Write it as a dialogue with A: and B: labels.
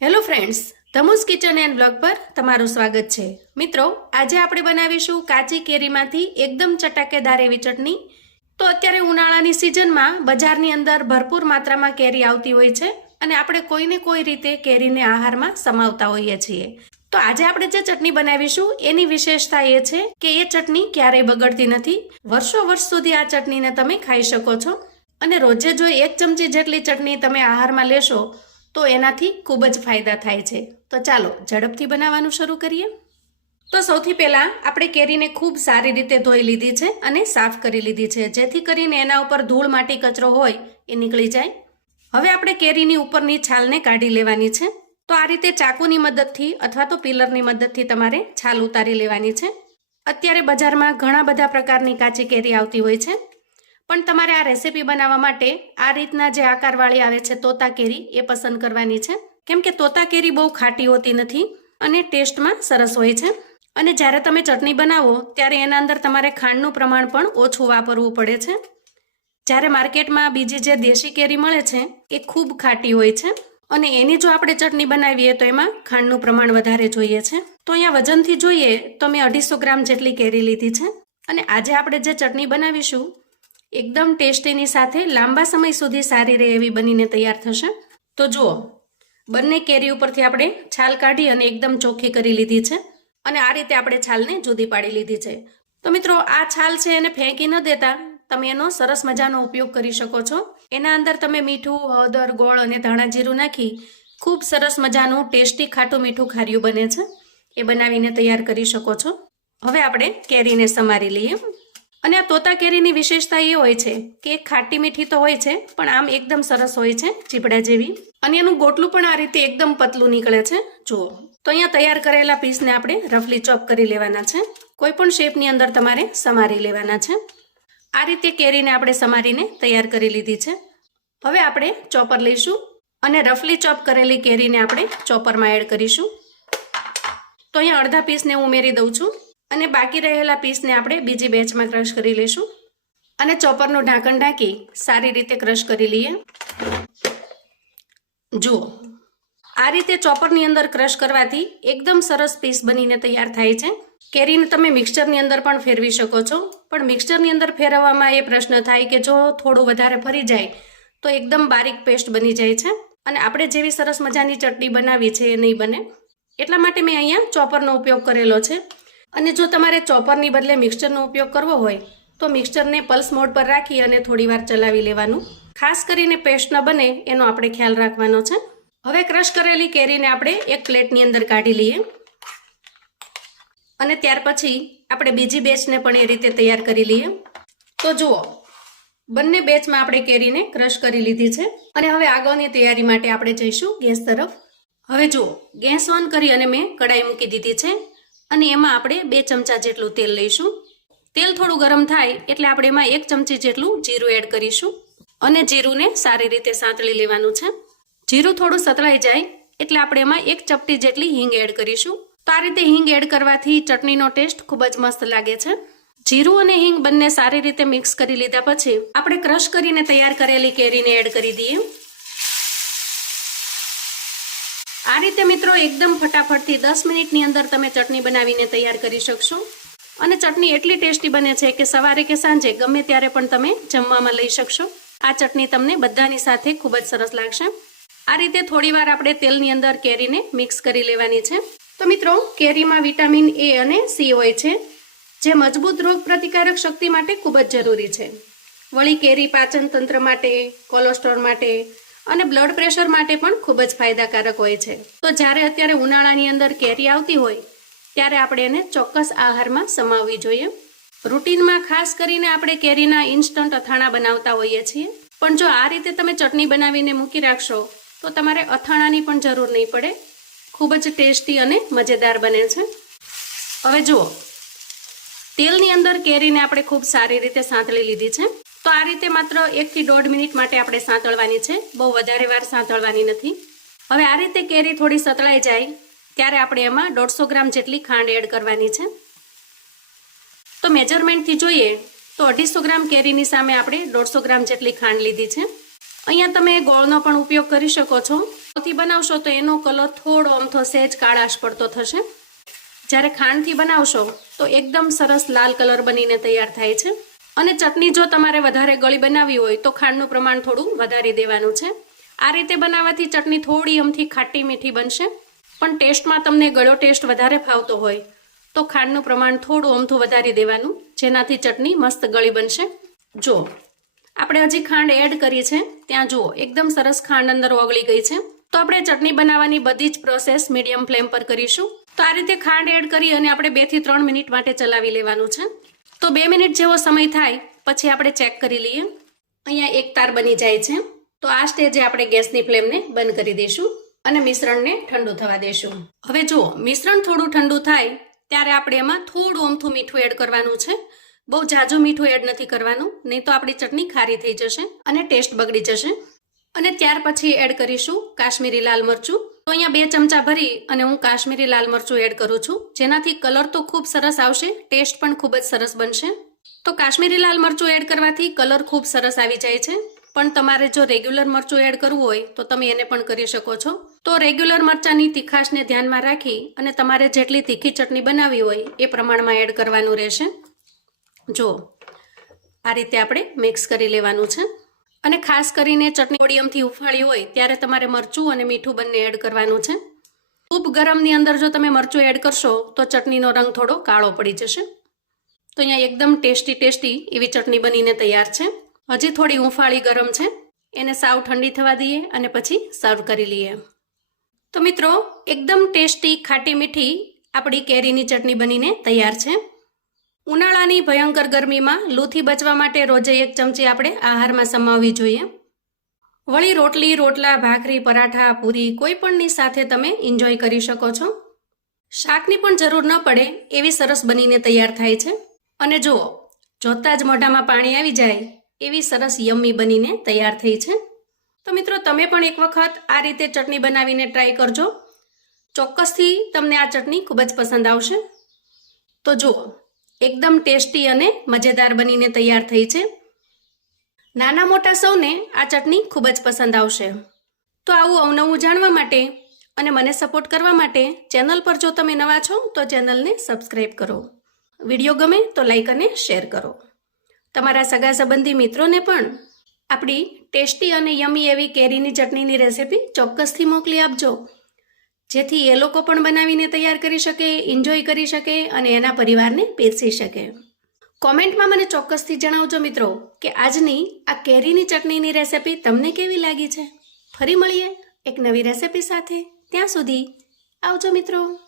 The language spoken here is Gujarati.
A: Hello friends Dhamus kitchen and blog પર તમારું સ્વાગત છે. મિત્રો, આજે આપણે બનાવીશું કાચી કેરીમાંથી એકદમ ચટાકેદાર એવી ચટણી. તો અત્યારે ઉનાળાની સિઝનમાં બજારની અંદર ભરપૂર માત્રામાં કેરી આવતી હોય છે અને આપણે કોઈને કોઈ રીતે કેરીને આહારમાં સમાવતા હોઈએ છીએ. તો આજે આપણે જે ચટણી બનાવીશું, એની વિશેષતા એ છે કે એ ચટણી ક્યારેય બગડતી નથી. વર્ષો વર્ષ સુધી આ ચટણીને તમે ખાઈ શકો છો અને રોજે જો એક ચમચી જેટલી ચટણી તમે આહારમાં લેશો તો એનાથી ખૂબ જ ફાયદા થાય છે. તો ચાલો, ઝડપથી બનાવવાનું શરૂ કરીએ. તો સૌથી પહેલાં આપણે કેરીને ખૂબ સારી રીતે ધોઈ લીધી છે અને સાફ કરી લીધી છે. જેથી કરીને એના ઉપર ધૂળ માટી કચરો હોય એ નીકળી જાય. હવે આપણે કેરીની ઉપરની છાલને કાઢી લેવાની છે. તો આ રીતે ચાકુની મદદથી અથવા તો પિલરની મદદથી તમારે છાલ ઉતારી લેવાની છે. અત્યારે બજારમાં ઘણા બધા પ્રકારની કાચી કેરી આવતી હોય છે. પણ તમારે આ રેસીપી બનાવવા માટે આ રીતના જે આકારવાળી આવે છે તોતા કેરી એ પસંદ કરવાની છે. કેમ કે તોતા કેરી બહુ ખાટી હોતી નથી અને ટેસ્ટમાં સરસ હોય છે. અને જ્યારે તમે ચટણી બનાવો ત્યારે એના અંદર તમારે ખાંડનું પ્રમાણ પણ ઓછું વાપરવું પડે છે. જ્યારે માર્કેટમાં બીજી જે દેશી કેરી મળે છે એ ખૂબ ખાટી હોય છે. અને એની જો આપણે ચટણી બનાવીએ તો એમાં ખાંડનું પ્રમાણ વધારે જોઈએ છે. તો અહીંયા વજનથી જોઈએ તો મેં અઢીસો ગ્રામ જેટલી કેરી લીધી છે. અને આજે આપણે જે ચટણી બનાવીશું એકદમ ટેસ્ટીની સાથે લાંબા સમય સુધી સારી રહે એવી બનીને તૈયાર થશે. તો જુઓ, બંને કેરી ઉપરથી આપણે છાલ કાઢી અને એકદમ ચોખ્ખી કરી લીધી છે અને આ રીતે આપણે છાલને જુદી પાડી લીધી છે. તો મિત્રો, આ છાલ છે એને ફેંકી ન દેતા તમે એનો સરસ મજાનો ઉપયોગ કરી શકો છો. એના અંદર તમે મીઠું, હળદર, ગોળ અને ધાણા જીરું નાખી ખૂબ સરસ મજાનું ટેસ્ટી ખાટું મીઠું ખાર્યું બને છે. એ બનાવીને તૈયાર કરી શકો છો. હવે આપણે કેરીને સમારી લઈએ. અને આ તોતા કેરીની વિશેષતા એ હોય છે કે ખાટી મીઠી તો હોય છે, પણ આમ એકદમ સરસ હોય છે, ચીપડા જેવી. અને એનું ગોટલું પણ આ રીતે એકદમ પતલું નીકળે છે. જુઓ. તો અહીંયા તૈયાર કરેલા પીસને આપણે રફલી ચોપ કરી લેવાના છે. કોઈ પણ શેપની અંદર તમારે સમારી લેવાના છે. આ રીતે કેરીને આપણે સમારીને તૈયાર કરી લીધી છે. હવે આપણે ચોપર લઈશું અને રફલી ચોપ કરેલી કેરીને આપણે ચોપરમાં એડ કરીશું. તો અહીંયા અડધા પીસને હું ઉમેરી દઉં છું. અને બાકી રહેલા પીસને આપણે બીજી બેચમાં ક્રશ કરી લઈશું. અને ચોપરનું ઢાંકણ ઢાંકી સારી રીતે ક્રશ કરી લઈએ. જુઓ, આ રીતે ચોપરની અંદર ક્રશ કરવાથી એકદમ સરસ પીસ બનીને તૈયાર થાય છે. કેરીને તમે મિક્સચરની અંદર પણ ફેરવી શકો છો. પણ મિક્સચરની અંદર ફેરવવામાં એ પ્રશ્ન થાય કે જો થોડું વધારે ફરી જાય, તો એકદમ બારીક પેસ્ટ બની જાય છે. અને આપણે જેવી સરસ મજાની ચટણી બનાવી છે એ નહીં બને. એટલા માટે મેં અહીંયા ચોપરનો ઉપયોગ કરેલો છે. અને જો તમારે ચોપરની બદલે મિક્સચરનો ઉપયોગ કરવો હોય, તો મિક્સચરને પલ્સ મોડ પર રાખી અને થોડીવાર ચલાવી લેવાનું. ખાસ કરીને પેસ્ટ ન બને, એનો આપણે ખ્યાલ રાખવાનો છે. હવે ક્રશ કરેલી કેરીને આપણે એક પ્લેટની અંદર કાઢી લઈએ. અને ત્યાર પછી આપણે બીજી બેચને પણ એ રીતે તૈયાર કરી લઈએ. તો જુઓ, બંને બેચમાં આપણે કેરીને ક્રશ કરી લીધી છે. અને હવે આગળની તૈયારી માટે આપણે જઈશું ગેસ તરફ. હવે જુઓ, ગેસ ઓન કરી અને મેં કડાઈ મૂકી દીધી છે. અને એમાં આપણે બે ચમચા જેટલું તેલ લઈશું. તેલ થોડું ગરમ થાય એટલે આપણે એમાં એક ચમચી જેટલું જીરું એડ કરીશું. અને જીરુંને સારી રીતે સાંતળી લેવાનું છે. જીરું થોડું સતળાઈ જાય એટલે આપણે એમાં એક ચપટી જેટલી હિંગ એડ કરીશું. તો આ રીતે હિંગ એડ કરવાથી ચટણીનો ટેસ્ટ ખૂબ જ મસ્ત લાગે છે. જીરું અને હિંગ બંને સારી રીતે મિક્સ કરી લીધા પછી આપણે ક્રશ કરીને તૈયાર કરેલી કેરીને એડ કરી દઈએ. આ રીતે મિત્રો એકદમ ફટાફટથી દસ મિનિટની અંદર તમે ચટણી બનાવીને તૈયાર કરી શકશો. અને ચટણી એટલી ટેસ્ટી બને છે કે સવારે કે સાંજે ગમે ત્યારે પણ તમે જમવામાં લઈ શકશો. આ ચટણી તમને બધાની સાથે ખૂબ જ સરસ લાગશે. આ રીતે થોડીવાર આપણે તેલની અંદર કેરીને મિક્સ કરી લેવાની છે. તો મિત્રો, કેરીમાં વિટામિન એ અને સી હોય છે, જે મજબૂત રોગ પ્રતિકારક શક્તિ માટે ખૂબ જ જરૂરી છે. વળી કેરી પાચન તંત્ર માટે, કોલેસ્ટ્રોલ માટે અને બ્લડ પ્રેશર માટે પણ ખૂબ જ ફાયદાકારક હોય છે. તો જ્યારે અત્યારે ઉનાળાની અંદર કેરી આવતી હોય, ત્યારે આપણે એને ચોક્કસ આહારમાં સમાવવી જોઈએ. રૂટીનમાં ખાસ કરીને આપણે કેરીના ઇન્સ્ટન્ટ અથાણા બનાવતા હોઈએ છીએ. પણ જો આ રીતે તમે ચટણી બનાવીને મૂકી રાખશો, તો તમારે અથાણાની પણ જરૂર નહીં પડે. ખૂબ જ ટેસ્ટી અને મજેદાર બને છે. હવે જુઓ, તેલની અંદર કેરીને આપણે ખૂબ સારી રીતે સાંતળી લીધી છે. તો આ રીતે માત્ર એકથી દોઢ મિનિટ માટે આપણે સાંતળવાની છે. બહુ વધારે વાર સાંતળવાની નથી. હવે આ રીતે કેરી થોડી સતળાઈ જાય, ત્યારે આપણે એમાં દોઢસો ગ્રામ જેટલી ખાંડ એડ કરવાની છે. તો મેજરમેન્ટથી જોઈએ, તો અઢીસો ગ્રામ કેરીની સામે આપણે દોઢસો ગ્રામ જેટલી ખાંડ લીધી છે. અહીંયા તમે ગોળનો પણ ઉપયોગ કરી શકો છો. થી બનાવશો તો એનો કલર થોડો અમથો સહેજ કાળાશ પડતો થશે. જ્યારે ખાંડથી બનાવશો, તો એકદમ સરસ લાલ કલર બનીને તૈયાર થાય છે. અને ચટણી જો તમારે વધારે ગળી બનાવવી હોય તો ખાંડનું પ્રમાણ થોડું વધારી દેવાનું છે. આ રીતે બનાવવાથી ચટણી થોડી અમથી ખાટી મીઠી બનશે. પણ ટેસ્ટમાં તમને ગળો ટેસ્ટ વધારે ફાવતો હોય તો ખાંડનું પ્રમાણ થોડું અમથું વધારી દેવાનું, જેનાથી ચટણી મસ્ત ગળી બનશે. જો આપણે હજી ખાંડ એડ કરી છે. ત્યાં જુઓ, એકદમ સરસ ખાંડ અંદર ઓગળી ગઈ છે. તો આપણે ચટણી બનાવવાની બધી જ પ્રોસેસ મીડિયમ ફ્લેમ પર કરીશું. તો આ રીતે ખાંડ એડ કરી અને આપણે બેથી ત્રણ મિનિટ માટે ચલાવી લેવાનું છે. તો બે મિનિટ જેવો સમય થાય, પછી આપણે ચેક કરી લઈએ. અહીંયા એક તાર બની જાય છે. તો આ સ્ટેજે આપણે ગેસની ફ્લેમને બંધ કરી દઈશું અને મિશ્રણને ઠંડુ થવા દેશું હવે જુઓ, મિશ્રણ થોડું ઠંડુ થાય, ત્યારે આપણે એમાં થોડું અમથું મીઠું એડ કરવાનું છે. બહુ જાજુ મીઠું એડ નથી કરવાનું, નહીં તો આપણી ચટણી ખારી થઈ જશે અને ટેસ્ટ બગડી જશે. અને ત્યાર પછી એડ કરીશું કાશ્મીરી લાલ મરચું. તો અહીંયા બે ચમચા ભરી અને હું કાશ્મીરી લાલ મરચું એડ કરું છું. જેનાથી કલર તો ખૂબ સરસ આવશે, ટેસ્ટ પણ ખૂબ જ સરસ બનશે. તો કાશ્મીરી લાલ મરચું એડ કરવાથી કલર ખૂબ સરસ આવી જાય છે. પણ તમારે જો રેગ્યુલર મરચું એડ કરવું હોય, તો તમે એને પણ કરી શકો છો. તો રેગ્યુલર મરચાંની તીખાશને ધ્યાનમાં રાખી અને તમારે જેટલી તીખી ચટણી બનાવવી હોય, એ પ્રમાણમાં એડ કરવાનું રહેશે. જો, આ રીતે આપણે મિક્સ કરી લેવાનું છે. અને ખાસ કરીને ચટણી ઓડિયમથી ઉફાળી હોય ત્યારે તમારે મરચું અને મીઠું બંને એડ કરવાનું છે. ખૂબ ગરમની અંદર જો તમે મરચું એડ કરશો, તો ચટણીનો રંગ થોડો કાળો પડી જશે. તો અહીંયા એકદમ ટેસ્ટી ટેસ્ટી એવી ચટણી બનીને તૈયાર છે. હજી થોડી ઉફાળી ગરમ છે. એને સાવ ઠંડી થવા દઈએ અને પછી સર્વ કરી લઈએ. તો મિત્રો, એકદમ ટેસ્ટી ખાટી મીઠી આપણી કેરીની ચટણી બનીને તૈયાર છે. ઉનાળાની ભયંકર ગરમીમાં લૂથી બચવા માટે રોજે એક ચમચી આપણે આહારમાં સમાવવી જોઈએ. વળી રોટલી, રોટલા, ભાખરી, પરાઠા, પૂરી કોઈ પણની સાથે તમે એન્જોય કરી શકો છો. શાકની પણ જરૂર ન પડે એવી સરસ બનીને તૈયાર થાય છે. અને જુઓ, જોતાં જ મોઢામાં પાણી આવી જાય એવી સરસ યમ્મી બનીને તૈયાર થઈ છે. તો મિત્રો, તમે પણ એક વખત આ રીતે ચટણી બનાવીને ટ્રાય કરજો. ચોક્કસથી તમને આ ચટણી ખૂબ જ પસંદ આવશે. તો જુઓ એકદમ ટેસ્ટી અને મજેદાર બનીને તૈયાર થઈ છે. નાના મોટા સૌને આ ચટણી ખૂબ જ પસંદ આવશે. તો આવું અવનવું જાણવા માટે અને મને સપોર્ટ કરવા માટે ચેનલ પર જો તમે નવા છો, તો ચેનલને સબસ્ક્રાઈબ કરો. વીડિયો ગમે તો લાઈક અને શેર કરો. તમારા સગા સંબંધી મિત્રોને પણ આપણી ટેસ્ટી અને યમી એવી કેરીની ચટણીની રેસિપી ચોક્કસથી મોકલી આપજો. જેથી એ લોકો પણ બનાવીને તૈયાર કરી શકે એન્જોય કરી શકે અને એના પરિવારને પીરસી શકે. કોમેન્ટમાં મને ચોક્કસથી જણાવજો મિત્રો કે આજની આ કેરીની ચટણીની રેસિપી તમને કેવી લાગી છે? ફરી મળીએ એક નવી રેસિપી સાથે. ત્યાં સુધી આવજો મિત્રો.